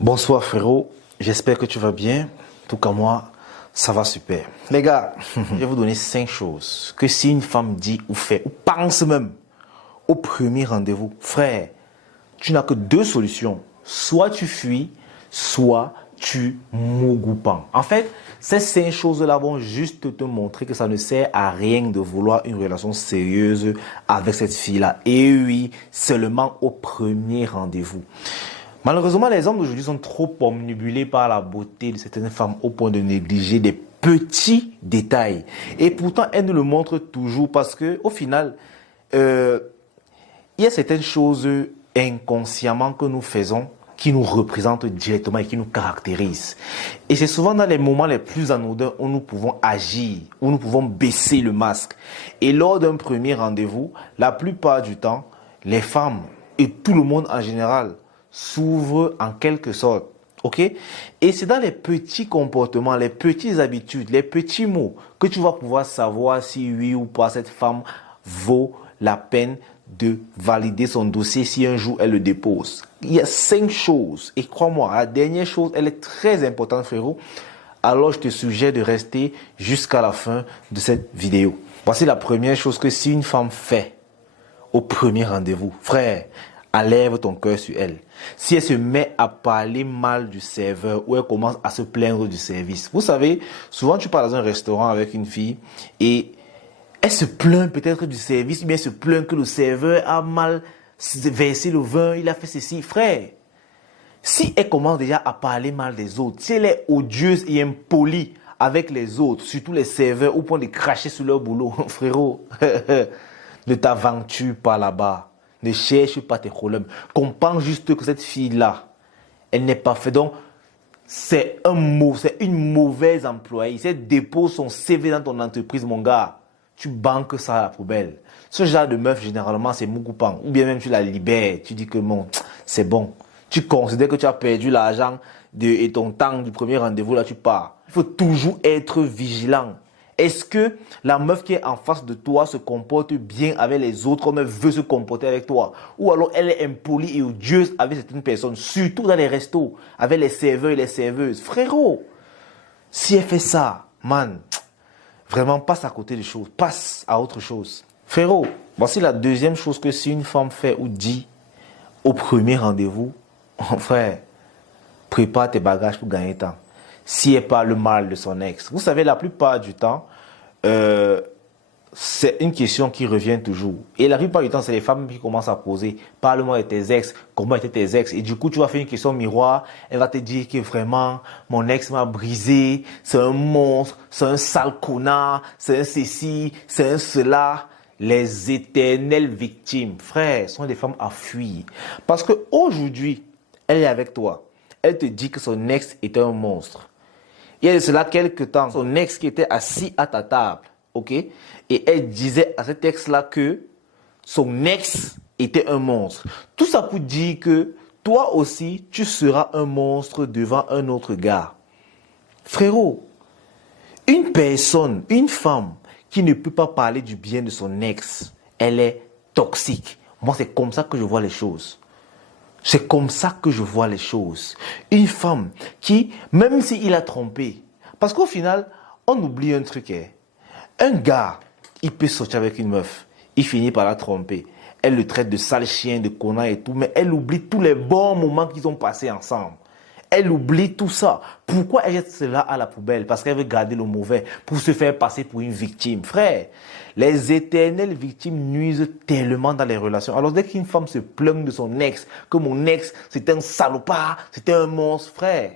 Bonsoir frérot, j'espère que tu vas bien, tout comme moi, ça va super. Les gars, je vais vous donner 5 choses que si une femme dit ou fait, ou pense même au premier rendez-vous, frère, tu n'as que 2 solutions. Soit tu fuis, soit tu m'ougoupes. En fait, ces 5 choses-là vont juste te montrer que ça ne sert à rien de vouloir une relation sérieuse avec cette fille-là. Et oui, seulement au premier rendez-vous. Malheureusement, les hommes d'aujourd'hui sont trop omnibulés par la beauté de certaines femmes au point de négliger des petits détails. Et pourtant, elles nous le montrent toujours parce que, au final, il y a certaines choses inconsciemment que nous faisons qui nous représentent directement et qui nous caractérisent. Et c'est souvent dans les moments les plus anodins où nous pouvons agir, où nous pouvons baisser le masque. Et lors d'un premier rendez-vous, la plupart du temps, les femmes et tout le monde en général s'ouvrent en quelque sorte. Ok? Et c'est dans les petits comportements, les petites habitudes, les petits mots que tu vas pouvoir savoir si oui ou pas cette femme vaut la peine de valider son dossier si un jour elle le dépose. Il y a 5 choses. Et crois-moi, la dernière chose, elle est très importante, frérot. Alors, je te suggère de rester jusqu'à la fin de cette vidéo. Voici la première chose que si une femme fait au premier rendez-vous, frère, enlève ton cœur sur elle. Si elle se met à parler mal du serveur ou elle commence à se plaindre du service. Vous savez, souvent tu pars dans un restaurant avec une fille et elle se plaint peut-être du service, ou bien elle se plaint que le serveur a mal versé le vin, il a fait ceci. Frère, si elle commence déjà à parler mal des autres, si elle est odieuse et impolie avec les autres, surtout les serveurs, au point de cracher sur leur boulot, frérot, ne t'aventure pas là-bas. Ne cherche pas tes problèmes. Comprends juste que cette fille-là, elle n'est pas faite. Donc, c'est une mauvaise employée. Si elle dépose son CV dans ton entreprise, mon gars, tu banques ça à la poubelle. Ce genre de meuf, généralement, c'est mougoupant. Ou bien même tu la libères. Tu dis que bon, c'est bon. Tu considères que tu as perdu l'argent et ton temps du premier rendez-vous, là, tu pars. Il faut toujours être vigilant. Est-ce que la meuf qui est en face de toi se comporte bien avec les autres comme elle veut se comporter avec toi? Ou alors elle est impolie et odieuse avec certaines personnes, surtout dans les restos, avec les serveurs et les serveuses. Frérot, si elle fait ça, man, vraiment passe à côté des choses, passe à autre chose. Frérot, voici la deuxième chose que si une femme fait ou dit au premier rendez-vous, frère, prépare tes bagages pour gagner temps. Si elle parle mal de son ex. Vous savez, la plupart du temps, c'est une question qui revient toujours. Et la plupart du temps, c'est les femmes qui commencent à poser. Parle-moi de tes ex, comment étaient tes ex. Et du coup, tu vas faire une question miroir. Elle va te dire que vraiment, mon ex m'a brisé. C'est un monstre, c'est un sale connard, c'est un ceci, c'est un cela. Les éternelles victimes, frère, sont des femmes à fuir. Parce qu'aujourd'hui, elle est avec toi. Elle te dit que son ex est un monstre. Il y a de cela quelques temps, son ex qui était assis à ta table, ok? Et elle disait à cet ex-là que son ex était un monstre. Tout ça pour dire que toi aussi, tu seras un monstre devant un autre gars. Frérot, une personne, une femme qui ne peut pas parler du bien de son ex, elle est toxique. Moi, c'est comme ça que je vois les choses. C'est comme ça que je vois les choses. Une femme qui, même s'il a trompé, parce qu'au final, on oublie un truc. Un gars, il peut sortir avec une meuf, il finit par la tromper. Elle le traite de sale chien, de connard et tout, mais elle oublie tous les bons moments qu'ils ont passés ensemble. Elle oublie tout ça. Pourquoi elle jette cela à la poubelle? Parce qu'elle veut garder le mauvais pour se faire passer pour une victime. Frère, les éternelles victimes nuisent tellement dans les relations. Alors dès qu'une femme se plaint de son ex, que mon ex c'était un salopard, c'était un monstre, frère,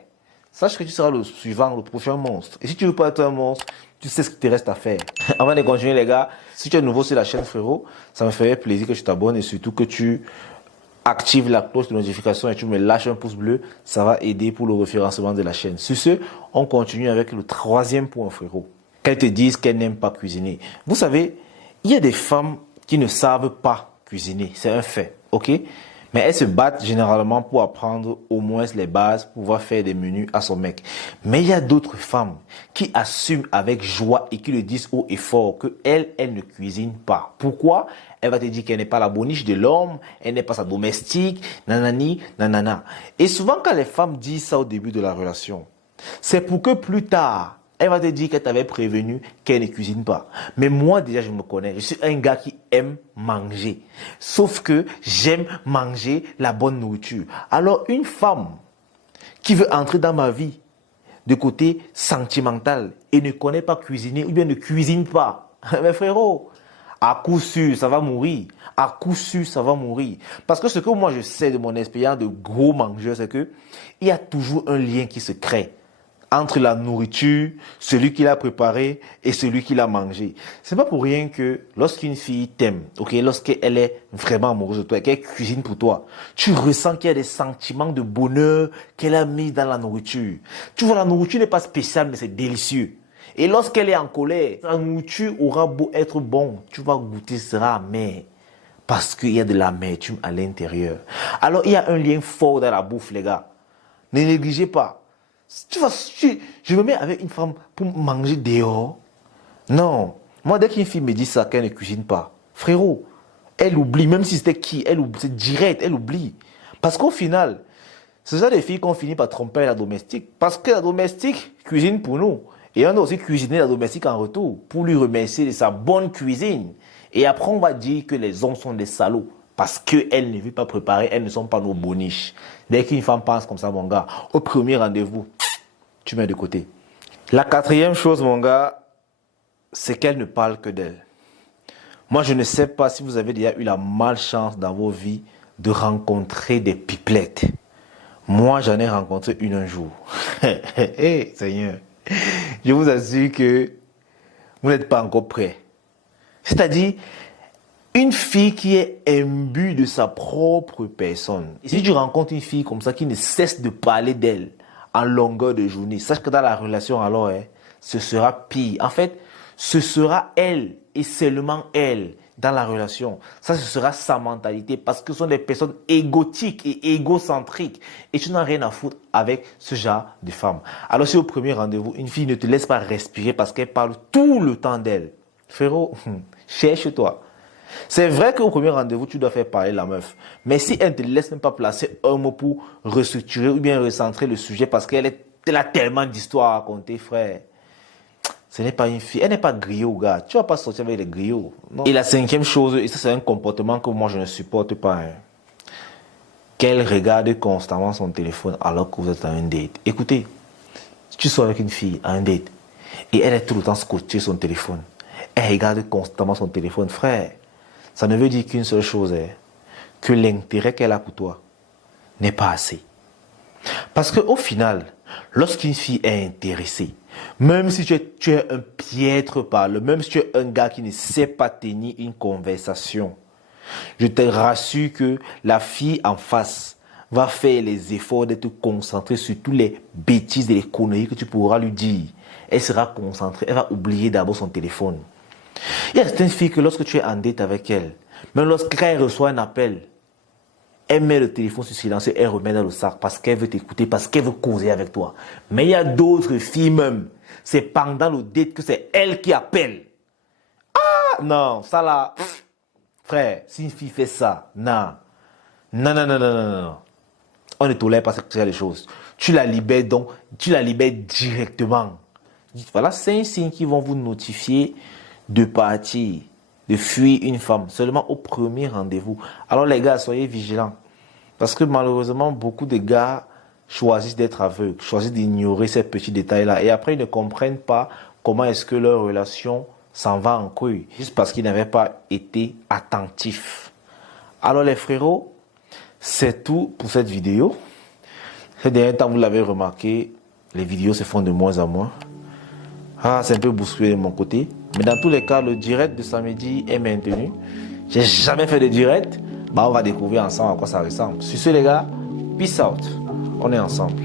sache que tu seras le suivant, le prochain monstre. Et si tu veux pas être un monstre, tu sais ce qu'il te reste à faire. Avant de continuer les gars, si tu es nouveau sur la chaîne frérot, ça me ferait plaisir que tu t'abonnes et surtout que tu active la cloche de notification et tu me lâches un pouce bleu, ça va aider pour le référencement de la chaîne. Sur ce, on continue avec le 3e point, frérot. Qu'elles te disent qu'elles n'aiment pas cuisiner. Vous savez, il y a des femmes qui ne savent pas cuisiner, c'est un fait, ok? Mais elles se battent généralement pour apprendre au moins les bases pour pouvoir faire des menus à son mec. Mais il y a d'autres femmes qui assument avec joie et qui le disent haut et fort que elle ne cuisine pas. Pourquoi? Elle va te dire qu'elle n'est pas la boniche de l'homme, elle n'est pas sa domestique, nanani, nanana. Et souvent quand les femmes disent ça au début de la relation, c'est pour que plus tard, elle va te dire qu'elle t'avait prévenu qu'elle ne cuisine pas. Mais moi, déjà, je me connais. Je suis un gars qui aime manger. Sauf que j'aime manger la bonne nourriture. Alors, une femme qui veut entrer dans ma vie de côté sentimental et ne connaît pas cuisiner ou bien ne cuisine pas, mais frérot, à coup sûr, ça va mourir. À coup sûr, ça va mourir. Parce que ce que moi, je sais de mon expérience de gros mangeur, c'est que il y a toujours un lien qui se crée entre la nourriture, celui qui l'a préparé et celui qui l'a mangé. C'est pas pour rien que lorsqu'une fille t'aime, ok, lorsqu'elle est vraiment amoureuse de toi, qu'elle cuisine pour toi, tu ressens qu'il y a des sentiments de bonheur qu'elle a mis dans la nourriture. Tu vois, la nourriture n'est pas spéciale, mais c'est délicieux. Et lorsqu'elle est en colère, la nourriture aura beau être bon, tu vas goûter, ce sera amer. Parce qu'il y a de l'amertume à l'intérieur. Alors, il y a un lien fort dans la bouffe, les gars. Ne négligez pas. Tu vois, je me mets avec une femme pour manger dehors. Non. Moi, dès qu'une fille me dit ça, qu'elle ne cuisine pas, frérot, elle oublie, même si c'était qui, elle oublie, c'est direct, elle oublie. Parce qu'au final, ce sont des filles qu'on finit par tromper la domestique. Parce que la domestique cuisine pour nous. Et on doit aussi cuisiner la domestique en retour pour lui remercier de sa bonne cuisine. Et après, on va dire que les hommes sont des salauds. Parce qu'elles ne veulent pas préparer, elles ne sont pas nos boniches. Dès qu'une femme pense comme ça, mon gars, au premier rendez-vous, tu mets de côté. La quatrième chose, mon gars, c'est qu'elle ne parle que d'elle. Moi, je ne sais pas si vous avez déjà eu la malchance dans vos vies de rencontrer des pipelettes. Moi, j'en ai rencontré une un jour. Hey, Seigneur, je vous assure que vous n'êtes pas encore prêts. C'est-à-dire, une fille qui est imbue de sa propre personne. Et si tu rencontres une fille comme ça qui ne cesse de parler d'elle en longueur de journée, sache que dans la relation alors, ce sera pire. En fait, ce sera elle et seulement elle dans la relation. Ça, ce sera sa mentalité parce que ce sont des personnes égotiques et égocentriques. Et tu n'as rien à foutre avec ce genre de femme. Alors si au premier rendez-vous, une fille ne te laisse pas respirer parce qu'elle parle tout le temps d'elle, frérot, cherche-toi. C'est vrai qu'au premier rendez-vous, tu dois faire parler la meuf. Mais si elle ne te laisse même pas placer un mot pour restructurer ou bien recentrer le sujet parce qu'elle a tellement d'histoires à raconter, frère, ce n'est pas une fille. Elle n'est pas griot, gars. Tu ne vas pas sortir avec les griots. Non. Et la cinquième chose, et ça c'est un comportement que moi je ne supporte pas, qu'elle regarde constamment son téléphone alors que vous êtes à un date. Écoutez, si tu sors avec une fille à un date et elle est tout le temps scotchée sur son téléphone, elle regarde constamment son téléphone, frère, ça ne veut dire qu'une seule chose, que l'intérêt qu'elle a pour toi n'est pas assez. Parce qu'au final, lorsqu'une fille est intéressée, même si tu es un piètre parleur, même si tu es un gars qui ne sait pas tenir une conversation, je te rassure que la fille en face va faire les efforts d'être concentrée sur toutes les bêtises et les conneries que tu pourras lui dire. Elle sera concentrée, elle va oublier d'abord son téléphone. Il y a certaines filles que lorsque tu es en date avec elle, même lorsqu'elle reçoit un appel, elle met le téléphone sur silence et elle remet dans le sac parce qu'elle veut t'écouter, parce qu'elle veut causer avec toi. Mais il y a d'autres filles même, c'est pendant le date que c'est elle qui appelle. Ah non, ça là, frère, si une fille fait ça, non. Non, non, non, non, non, non. On ne tolère pas cette genre de choses. Tu la libères donc, tu la libères directement. Voilà 5 signes qui vont vous notifier de partir, de fuir une femme, seulement au premier rendez-vous. Alors les gars, soyez vigilants. Parce que malheureusement, beaucoup de gars choisissent d'être aveugles, choisissent d'ignorer ces petits détails-là. Et après, ils ne comprennent pas comment est-ce que leur relation s'en va en couille. Juste parce qu'ils n'avaient pas été attentifs. Alors les frérots, c'est tout pour cette vidéo. Ces derniers temps, vous l'avez remarqué, les vidéos se font de moins en moins. Ah, c'est un peu bousculé de mon côté. Mais dans tous les cas, le direct de samedi est maintenu. J'ai jamais fait de direct. Bah, on va découvrir ensemble à quoi ça ressemble. Sur ce, les gars, peace out. On est ensemble.